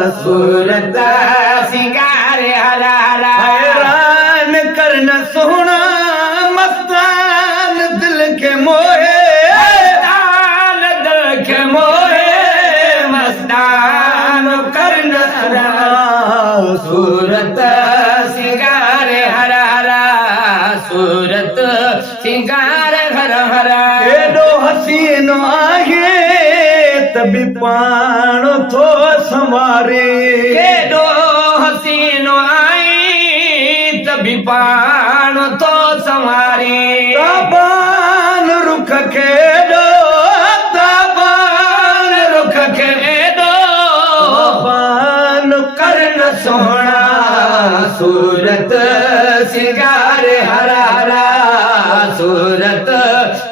सूरत सिंगार हरा हरा हैरान करना सोना मस्तान दिल के मोहे मस्तान दिल के मोहे मस्तान करना हरा सूरत सिंगार हरा हरा सूरत सिंगार हरा हरा एडो हसीनो आहे तभी पाण थो संवारे केॾो हसीनो आई तभी पाण तो संवारे ताबान रुख खेॾो ताबान रुख खे एॾो ताबान करण सोहणा सूरत सिंगार हरा हरा सूरत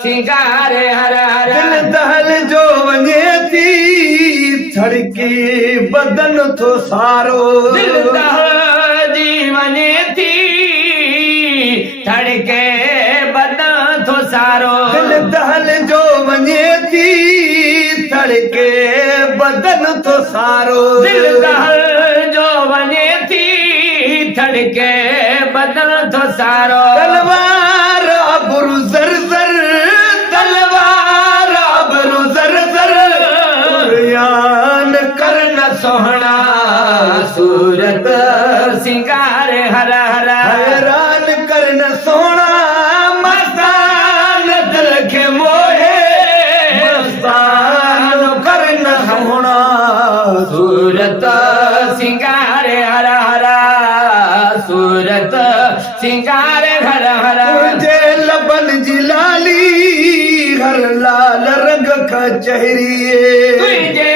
सिंगार हरा हरा दिल दहल जो वञे थी धड़की बदन थो सारो दिल दहजी वञे थी धड़के बदन थो सारो दिल दहल जो वञे थी धड़के बदन थो सारो दिल दहल जो वञे थी धड़के बदन थो सारो तलवार अबरू जर जर तलवार अबरू जर जर यान करण सोहणा सूरत सिंगार हरा हरा हैरान करन सोना मस्तान दिल के मोहे मस्तान करन सोना सूरत सिंगार हरा हरा सूरत सिंगार हरा हरा तुझे लबन जी लाली हर लाल रंग का चेहरी तुझे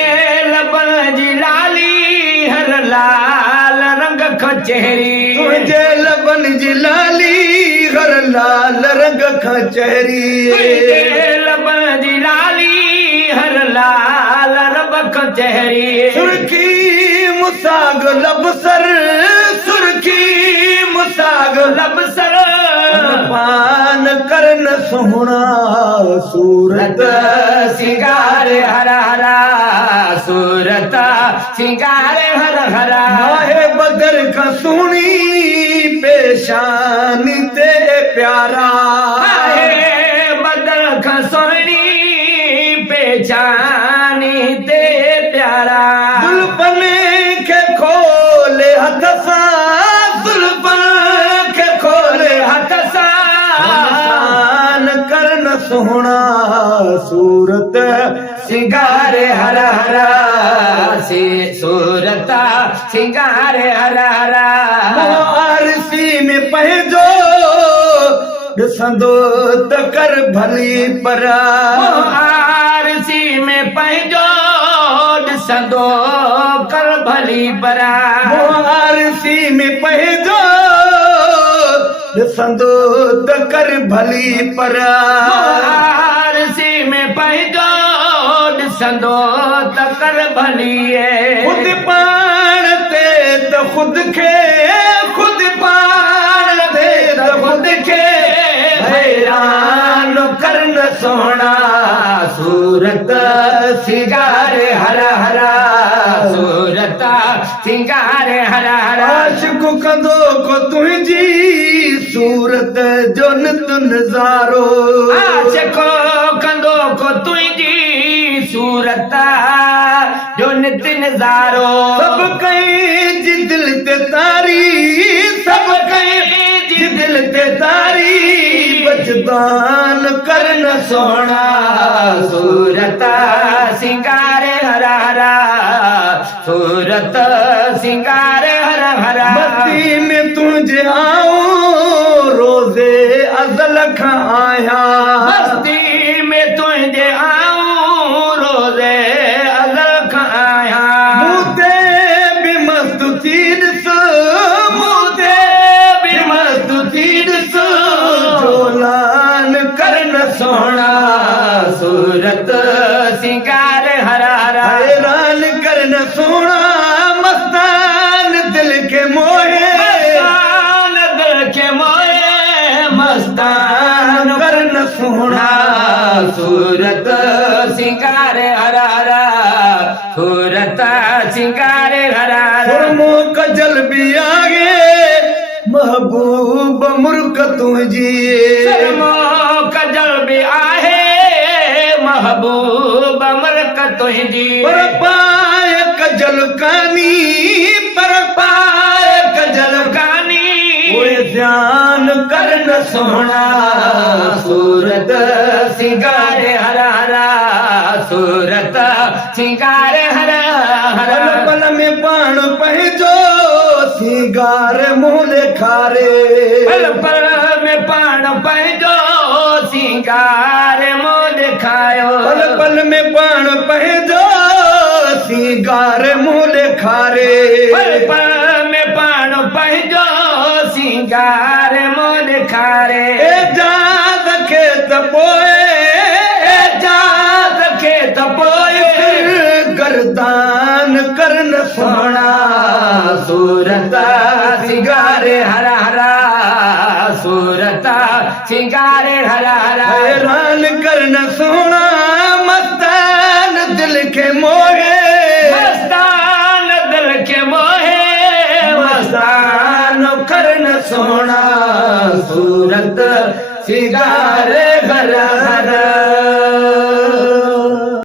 लबन जी लाली हर लाल रंग खचहरी तुझे लबन जी लाली हर लाल रंग का चेहरी तुझे लबन जी लाली हर लाल रंग खचहरी सुर्खी मुसाग लबसर सुर्खी मुसाग लबसर पान करन सोहना सूरत सूरत सिंगार हरा हरा सूरत सिंगार हर हरा माहे बदर का सुनी पेशानी ते प्यारा आहे बदल खसोनी पहचानी ते प्यारा दुल्हन के खोले हथ सा दुल्हन के खोले हथ सा पान करन सोहना सूरत सिंगार हरा हरा सूरत सिंगार हरा हरा आरसी में पहजो ॾिसंदो त कर भली पर आरसी में पंहिंजो ॾिसंदो कर भली परा आरसी में पहजो ॾिसंदो त कर भली पर आरसी में पंहिंजो ॾिसंदो त कर भली खुद पाण ते त खुद खे खुद पाण ते त खुद खे हैरान करन सोहणा सूरत सिंगार हरा हरा सूरत सिंगार हरा हरा आशिक कंदो को तुंहिंजी सूरत जो नित नज़ारो आशिको कंदो को तुंहिंजी सूरत जो नित नज़ारो सब कई जी दिल ते तारी सब कई जी दिल ते तारी बचदान करन सोहणा सूरत सिंगार हरा हरा सूरत सिंगार हरा हरा मस्ती में तुझे आओ रोजे अज़ल खां आया मस्ती में तुझे आऊं रोज़े अज़ल खां आया मूते भी मस्त थी ॾिस मूते भी मस्त थी ॾिस जोलान करन सोहणा सूरत सिंगार हरा हरा हैरान करन सोना मस्तान दिल के मोहे मस्तान दिल के मोहे मस्तान करन सोना सूरत सिंगार हरा हरा सूरत सिंगारे हरा सुरमो कजल भी आगे महबूब मुर्क तुझी सुरमो कजल भी आहे महबूब मरक तुझी पर पाए कजल कानी पर पाए कजल कानी कोई ध्यान करन सोना सूरत सिंगारे हरा हरा सूरत सिंगारे हरा हरा पल पल में पाण पहजो सिंगार मुँह खारे पल पल में पाण पंहिंजो सिंगार मुंह दिखायो पल पल में पाण पहजो सिंगार मुँह खारे पल पल में पाण पंहिंजो सिंगार मुंह दिखारे एजाज खे त पोए एजाज खे त पोइ गर्दान करन सोना सूरत सिंगारे हरा हरा सूरत सिंगारे हरा हरा हैरान करन सोना मस्तान दिल के मोहे मस्तान दिल के मोहे मस्तान करन सोना सूरत सिंगारे हरा